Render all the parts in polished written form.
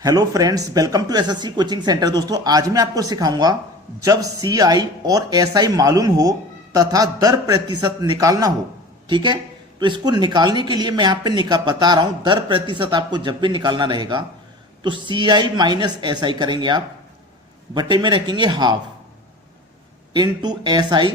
Hello friends, welcome to SSC coaching centre. दोस्तों, आज मैं आपको सिखाऊंगा जब सीआई और एसआई मालूम हो तथा दर प्रतिशत निकालना हो। ठीक है, तो इसको निकालने के लिए मैं यहाँ पे बता रहा हूं दर प्रतिशत। आपको जब भी निकालना रहेगा तो सीआई माइनस एसआई करेंगे आप, बटे में रखेंगे हाफ इंटू एसआई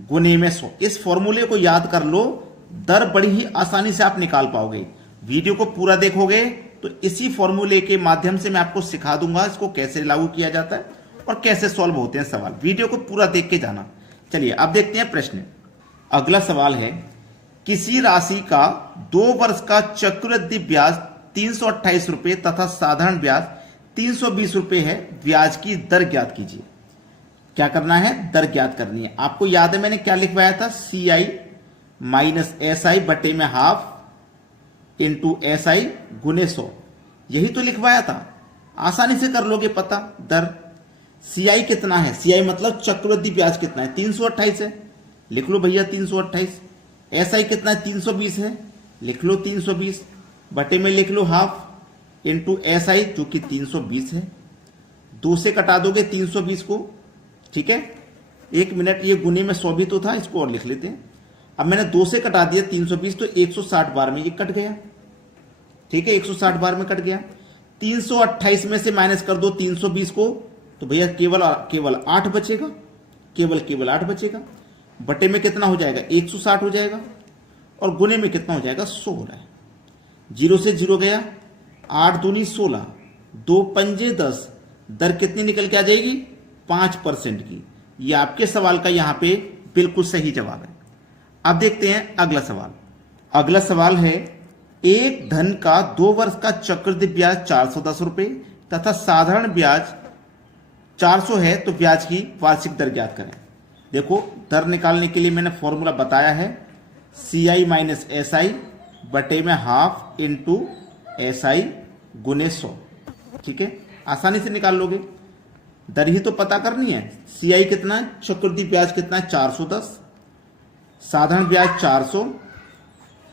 गुने में 100। इस फॉर्मूले को याद कर लो, दर बड़ी ही आसानी से आप निकाल पाओगे। वीडियो को पूरा देखोगे तो इसी फॉर्मूले के माध्यम से मैं आपको सिखा दूंगा इसको कैसे लागू किया जाता है और कैसे सॉल्व होते हैं सवाल। वीडियो को पूरा देख के जाना। चलिए अब देखते हैं प्रश्न। अगला सवाल है, किसी राशि का 2 वर्ष का चक्रवृद्धि ब्याज 328 रुपए तथा साधारण ब्याज 320 रुपए है। ब्याज की दर ज्ञात कीजिए। क्या करना है? दर ज्ञात करनी है। आपको याद है मैंने क्या लिखवाया था? सीआई माइनस एसआई बटे में हाफ इंटू एसआई गुने 100। यही तो लिखवाया था, आसानी से कर लोगे पता। दर सीआई कितना है? सीआई मतलब चक्रवृद्धि ब्याज कितना है? 328 है, लिख लो भैया 328। एसआई कितना है? 320 है, लिख लो 320। बटे में लिख लो हाफ इंटू एसआई जो कि 320 है। 2 से कटा दोगे 320 को। ठीक है, 1 मिनट, ये गुने में 100 भी तो था, इसको और लिख लेते हैं। अब मैंने 2 से कटा दिया 320 तो 160 बार में ये कट गया। ठीक है, 160 बार में कट गया। 328 में से माइनस कर दो 320 को तो भैया केवल 8 बचेगा। केवल 8 बचेगा। बटे में कितना हो जाएगा? 160 हो जाएगा। और गुने में कितना हो जाएगा? 100 हो रहा है। 0 से 0 गया, 8 दूनी 16, 2 पंजे 10। दर कितनी निकल के आ जाएगी? 5% की। ये आपके सवाल का यहां पे बिल्कुल सही जवाब है। अब देखते हैं अगला सवाल। अगला सवाल है, एक धन का 2 वर्ष का चक्रवृद्धि ब्याज 410 रुपए तथा साधारण ब्याज 400 है, तो ब्याज की वार्षिक दर ज्ञात करें। देखो, दर निकालने के लिए मैंने फॉर्मूला बताया है, सीआई माइनस एसआई बटे में हाफ इंटू एसआई गुने 100। ठीक है, आसानी से निकाल लोगे। दर ही तो पता करनी है। सीआई कितना है? चक्रवृद्धि ब्याज कितना है? 410। साधारण ब्याज 400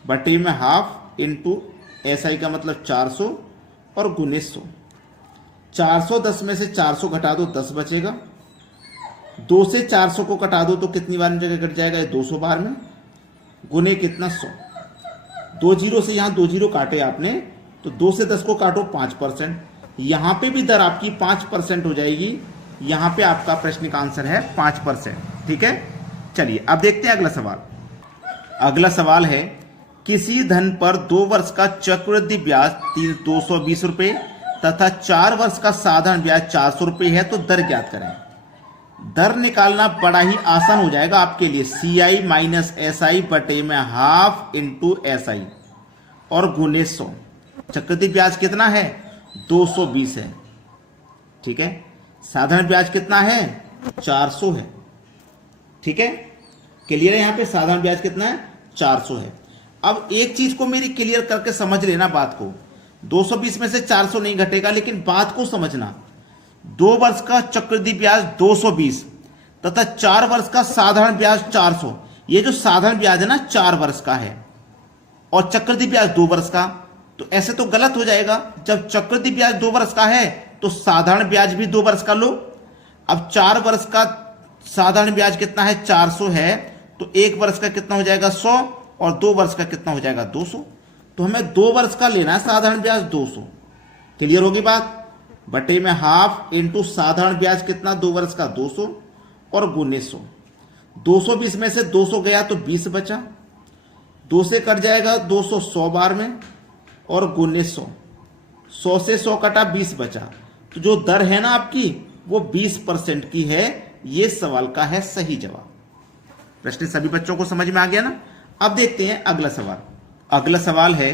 बटे में हाफ इंटू एसआई का मतलब 400 और गुने 100। 410 में से 400 घटा दो 10 बचेगा। 2 से 400 को कटा दो तो कितनी बार में जगह कट जाएगा? 200 बार में। गुने कितना? 100। 2 जीरो से यहां 2 जीरो काटे आपने तो 2 से 10 को काटो 5%। यहां पे भी दर आपकी 5% हो जाएगी। यहां पे आपका प्रश्न का आंसर है 5%। ठीक है, चलिए अब देखते हैं अगला सवाल। अगला सवाल है, किसी धन पर 2 वर्ष का चक्रवृद्धि ब्याज 220 रुपए तथा 4 वर्ष का साधारण ब्याज 400 रुपए है, तो दर ज्ञात करें। दर निकालना बड़ा ही आसान हो जाएगा आपके लिए। सीआई माइनस एसआई बटे में हाफ इंटू एसआई और गुने 100। चक्रवृद्धि ब्याज कितना है? 220 है। ठीक है, साधारण ब्याज कितना है? 400 है। ठीक है, क्लियर है? यहां पे साधारण ब्याज कितना है? 400 है। अब एक चीज को मेरी क्लियर करके समझ लेना बात को। 220 में से 400 नहीं घटेगा, लेकिन बात को समझना। 2 वर्ष का चक्रवृद्धि ब्याज 220 तथा 4 वर्ष का साधारण ब्याज 400। ये जो साधारण ब्याज है ना 4 वर्ष का है और चक्रवृद्धि ब्याज 2 वर्ष का, तो ऐसे तो गलत हो जाएगा। जब चक्रवृद्धि ब्याज 2 वर्ष का है तो साधारण ब्याज भी 2 वर्ष का लो। अब 4 वर्ष का साधारण ब्याज कितना है? 400 है, तो 1 वर्ष का कितना हो जाएगा? 100 और 2 वर्ष का कितना हो जाएगा? 200। तो हमें 2 वर्ष का लेना है साधारण ब्याज 200। क्लियर होगी बात? बटे में हाफ इंटू साधारण ब्याज कितना? 2 वर्ष का 200 और गुने 100। 220 में से 200 गया तो 20 बचा। 2 से कट जाएगा 200 100 बार में और गुने 100। 100 से 100 कटा 20 बचा। तो जो दर है ना आपकी वो 20% की है। ये सवाल का है सही जवाब। प्रश्न सभी बच्चों को समझ में आ गया ना? अब देखते हैं अगला सवाल। अगला सवाल है,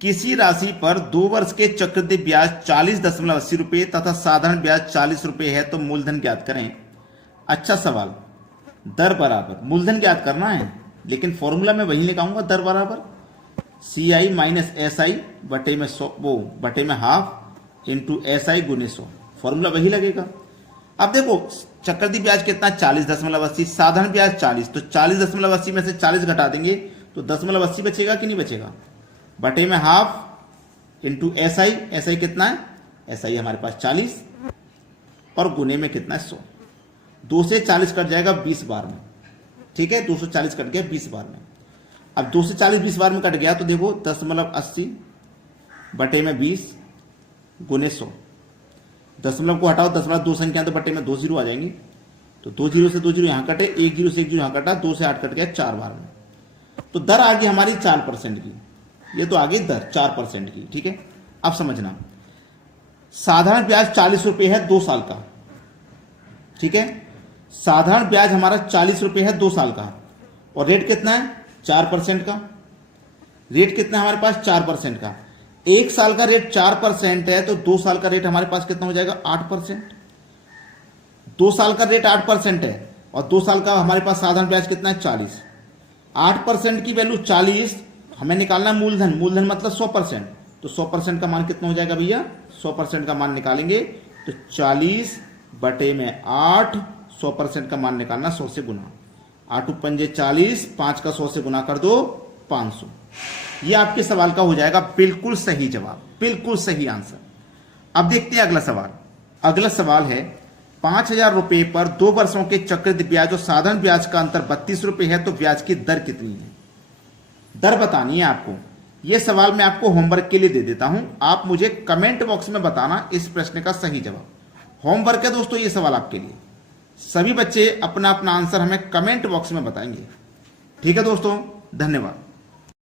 किसी राशि पर 2 वर्ष के चक्रवृद्धि ब्याज 40.80 रुपए तथा साधारण ब्याज 40 रुपए है, तो मूलधन ज्ञात करें। अच्छा सवाल। दर बराबर मूलधन ज्ञात करना है, लेकिन फॉर्मूला में वही लगाऊंगा, दर बराबर सीआई माइनस एसआई बटे में 100 बटे में हाफ इंटू एसआई गुने 100। फॉर्मूला वही लगेगा। अब देखो, चक्रवृद्धि ब्याज कितना? 40.80। साधारण ब्याज 40, तो 40.80 में से 40 घटा देंगे तो 10.80 बचेगा कि नहीं बचेगा? बटे में हाफ इंटू एसआई कितना है, एसआई हमारे पास 40 और गुने में कितना है 100। 2 से 40 कट जाएगा 20 बार में, ठीक है, 240 कट गया 20 बार में। अब 2 से 40 20 बार में कट गया तो देखो 10.80 बटे में 20 गुने 100। दशमलव को हटाओ, दशमलव 2 संख्या तो बटे में 2 जीरो आ जाएंगी, तो 2 जीरो से 2 जीरो यहाँ कटे, 1 जीरो से 1 जीरो यहाँ कटा, 2 से 8 कट गया 4 बार में। तो दर आ गई हमारी 4% की, ये तो आ गई दर 4% की, ठीक है। अब समझना, साधारण ब्याज 40 रुपये है 2 साल का, ठीक है, साधारण ब्याज हमारा 40 रुपये है 2 साल का, और रेट कितना है 4% का। रेट कितना है हमारे पास 4% का। 1 साल का रेट 4% है तो 2 साल का रेट हमारे पास कितना हो जाएगा 8%। 2 साल का रेट 8% है और 2 साल का हमारे पास साधारण ब्याज कितना है 40। 8% की वैल्यू 40, हमें निकालना मूलधन, मूलधन मतलब 100%, तो 100% का मान कितना हो जाएगा भैया, 100% का मान निकालेंगे तो 40 बटे में 8, 100% का मान निकालना 100 से गुना, 8 पंजे 40, 5 का 100 से गुना कर दो 500। ये आपके सवाल का हो जाएगा बिल्कुल सही जवाब, बिल्कुल सही आंसर। अब देखते हैं अगला सवाल। अगला सवाल है 5,000 रुपए पर 2 वर्षों के चक्रवृद्धि ब्याज और साधारण ब्याज का अंतर 32 रुपए है, तो ब्याज की दर कितनी है। दर बतानी है आपको। यह सवाल मैं आपको होमवर्क के लिए दे देता हूं, आप मुझे कमेंट बॉक्स में बताना इस प्रश्न का सही जवाब। होमवर्क है दोस्तों ये सवाल आपके लिए। सभी बच्चे अपना अपना आंसर हमें कमेंट बॉक्स में बताएंगे, ठीक है दोस्तों, धन्यवाद।